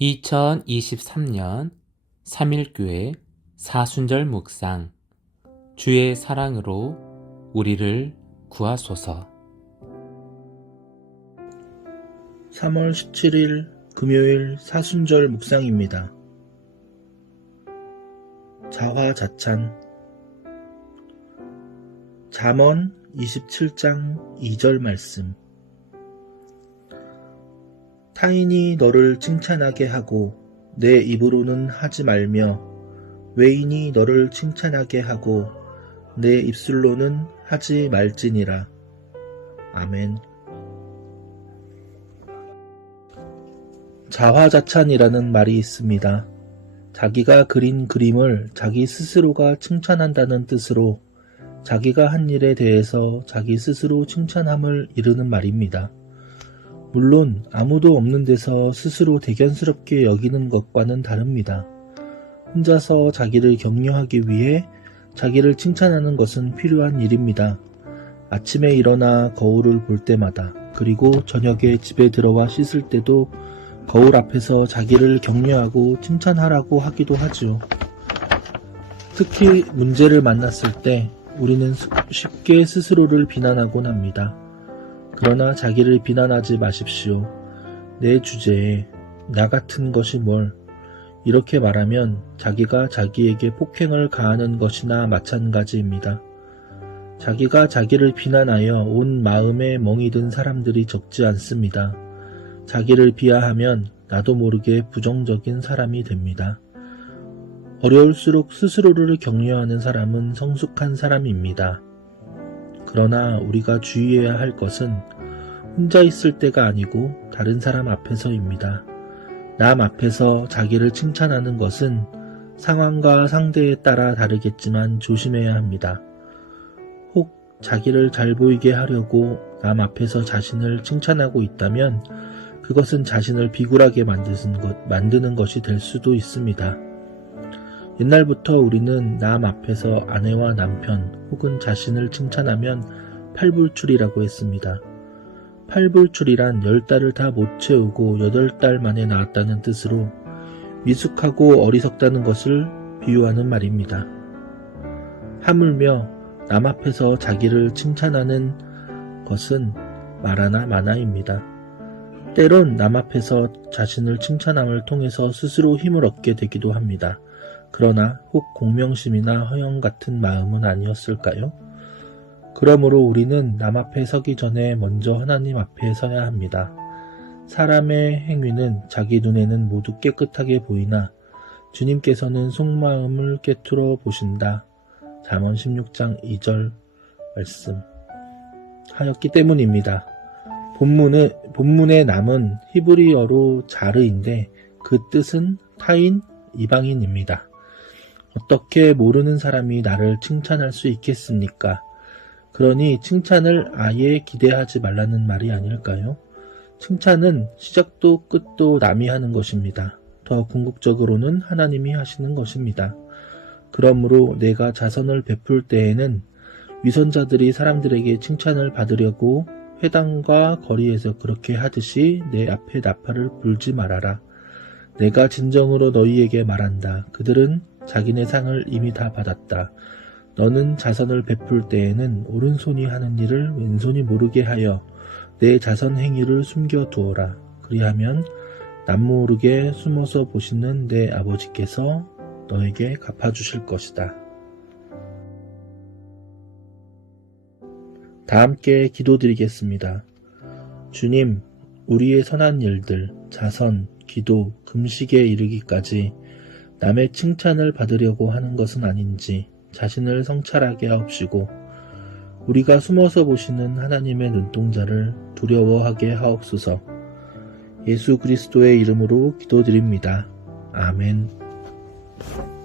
2023년 3일교회 사순절 묵상. 주의 사랑으로 우리를 구하소서. 3월 17일 금요일 사순절 묵상입니다. 자화자찬. 잠언 27장 2절 말씀 타인이 너를 칭찬하게 하고 내 입으로는 하지 말며 외인이 너를 칭찬하게 하고 내 입술로는 하지 말지니라. 아멘. 자화자찬이라는 말이 있습니다. 자기가 그린 그림을 자기 스스로가 칭찬한다는 뜻으로 자기가 한 일에 대해서 자기 스스로 칭찬함을 이르는 말입니다. 물론 아무도 없는 데서 스스로 대견스럽게 여기는 것과는 다릅니다. 혼자서 자기를 격려하기 위해 자기를 칭찬하는 것은 필요한 일입니다. 아침에 일어나 거울을 볼 때마다 그리고 저녁에 집에 들어와 씻을 때도 거울 앞에서 자기를 격려하고 칭찬하라고 하기도 하죠. 특히 문제를 만났을 때 우리는 쉽게 스스로를 비난하곤 합니다. 그러나 자기를 비난하지 마십시오. 내 주제에 나 같은 것이 뭘 이렇게 말하면 자기가 자기에게 폭행을 가하는 것이나 마찬가지입니다. 자기가 자기를 비난하여 온 마음에 멍이 든 사람들이 적지 않습니다. 자기를 비하하면 나도 모르게 부정적인 사람이 됩니다. 어려울수록 스스로를 격려하는 사람은 성숙한 사람입니다. 그러나 우리가 주의해야 할 것은 혼자 있을 때가 아니고 다른 사람 앞에서입니다. 남 앞에서 자기를 칭찬하는 것은 상황과 상대에 따라 다르겠지만 조심해야 합니다. 혹 자기를 잘 보이게 하려고 남 앞에서 자신을 칭찬하고 있다면 그것은 자신을 비굴하게 만드는, 것이 될 수도 있습니다. 옛날부터 우리는 남 앞에서 아내와 남편 혹은 자신을 칭찬하면 팔불출이라고 했습니다. 팔불출이란 열 달을 다 못 채우고 여덟 달 만에 나왔다는 뜻으로 미숙하고 어리석다는 것을 비유하는 말입니다. 하물며 남 앞에서 자기를 칭찬하는 것은 말하나 마나입니다. 때론 남 앞에서 자신을 칭찬함을 통해서 스스로 힘을 얻게 되기도 합니다. 그러나 혹 공명심이나 허영 같은 마음은 아니었을까요? 그러므로 우리는 남 앞에 서기 전에 먼저 하나님 앞에 서야 합니다. 사람의 행위는 자기 눈에는 모두 깨끗하게 보이나 주님께서는 속마음을 깨뚫어 보신다. 잠언 16장 2절 말씀 하였기 때문입니다. 본문의, 본문의 남은 히브리어로 자르인데 그 뜻은 타인, 이방인입니다. 어떻게 모르는 사람이 나를 칭찬할 수 있겠습니까? 그러니 칭찬을 아예 기대하지 말라는 말이 아닐까요? 칭찬은 시작도 끝도 남이 하는 것입니다. 더 궁극적으로는 하나님이 하시는 것입니다. 그러므로 내가 자선을 베풀 때에는 위선자들이 사람들에게 칭찬을 받으려고 회당과 거리에서 그렇게 하듯이 내 앞에 나팔을 불지 말아라. 내가 진정으로 너희에게 말한다. 그들은 자기네 상을 이미 다 받았다. 너는 자선을 베풀 때에는 오른손이 하는 일을 왼손이 모르게 하여 내 자선 행위를 숨겨 두어라. 그리하면 남 모르게 숨어서 보시는 내 아버지께서 너에게 갚아주실 것이다. 다 함께 기도드리겠습니다. 주님, 우리의 선한 일들, 자선, 기도, 금식에 이르기까지 남의 칭찬을 받으려고 하는 것은 아닌지 자신을 성찰하게 하옵시고 우리가 숨어서 보시는 하나님의 눈동자를 두려워하게 하옵소서 예수 그리스도의 이름으로 기도드립니다. 아멘.